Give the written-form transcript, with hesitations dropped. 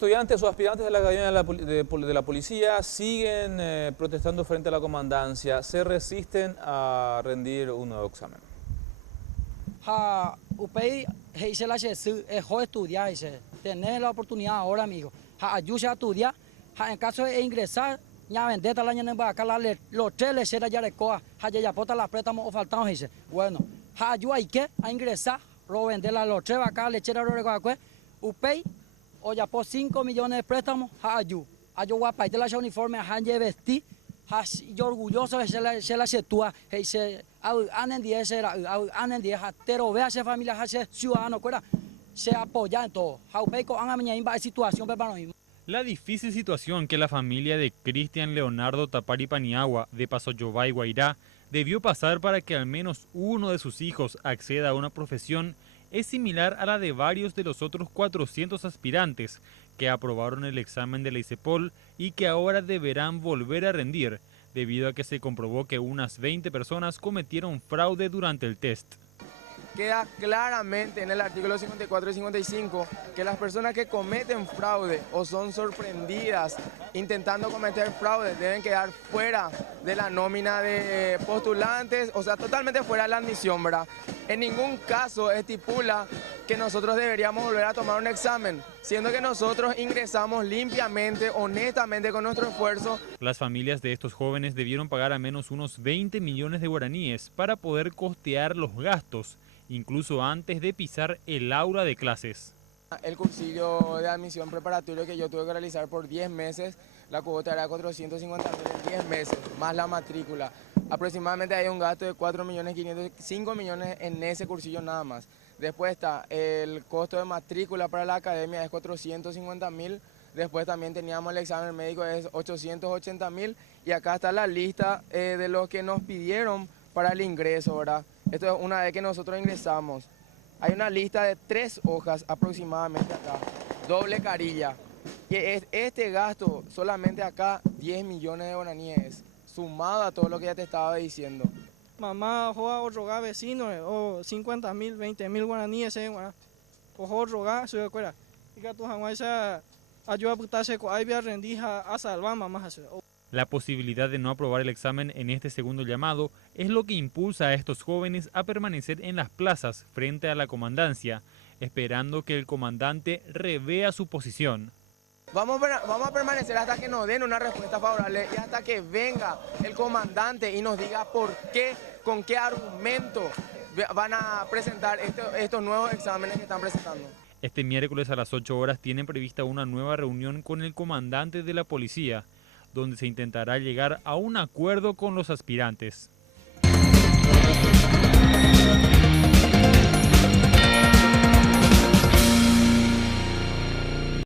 Estudiantes o aspirantes de la Academia de la Policía siguen protestando frente a la comandancia. Se resisten a rendir un nuevo examen. Upei dice la Jesus es estudiar, dice, tener la oportunidad ahora, amigo. Ayúdese a estudiar, en caso de ingresar, ya vendetta la ñana acá los tres le será ya recoa, ya pota la préstamo o faltamos, dice. Bueno, ayuda hay que a ingresar, lo vender la los tres acá le chera recoa, Upei o ya por 5 millones de préstamos, ayuda guapa, y te la uniforme, ya vestir. Yo orgulloso se la setúa, se anen 10 anen 10 pero vea esa familia ese ciudadano se apoya en todo. Situación La difícil situación que la familia de Cristian Leonardo Tapari Paniagua de Passoyobay Guairá debió pasar para que al menos uno de sus hijos acceda a una profesión es similar a la de varios de los otros 400 aspirantes que aprobaron el examen de la ICEPOL y que ahora deberán volver a rendir, debido a que se comprobó que unas 20 personas cometieron fraude durante el test. Queda claramente en el artículo 54 y 55 que las personas que cometen fraude o son sorprendidas intentando cometer fraude deben quedar fuera de la nómina de postulantes, o sea, totalmente fuera de la admisión, ¿verdad? En ningún caso estipula que nosotros deberíamos volver a tomar un examen, siendo que nosotros ingresamos limpiamente, honestamente con nuestro esfuerzo. Las familias de estos jóvenes debieron pagar al menos unos 20 millones de guaraníes para poder costear los gastos, incluso antes de pisar el aula de clases. El cursillo de admisión preparatorio que yo tuve que realizar por 10 meses, la cuota era 450.000 en 10 meses, más la matrícula. Aproximadamente hay un gasto de 5 millones en ese cursillo nada más. Después está el costo de matrícula para la academia, es 450.000. Después también teníamos el examen médico, es 880.000. Y acá está la lista de los que nos pidieron para el ingreso, ¿verdad? Esto es una vez que nosotros ingresamos. Hay una lista de 3 hojas aproximadamente acá, doble carilla. Y este gasto solamente acá 10 millones de guaraníes, sumado a todo lo que ya te estaba diciendo. Mamá juega o rogar vecinos o 50.000, 20.000 guaraníes, o rogar su escuela. Y que tu jamás ayuda a putarse con ahí a rendir a salvar mamá. La posibilidad de no aprobar el examen en este segundo llamado es lo que impulsa a estos jóvenes a permanecer en las plazas frente a la comandancia, esperando que el comandante revea su posición. Vamos a permanecer hasta que nos den una respuesta favorable y hasta que venga el comandante y nos diga por qué, con qué argumento van a presentar estos nuevos exámenes que están presentando. Este miércoles a las 8 horas tienen prevista una nueva reunión con el comandante de la policía, donde se intentará llegar a un acuerdo con los aspirantes.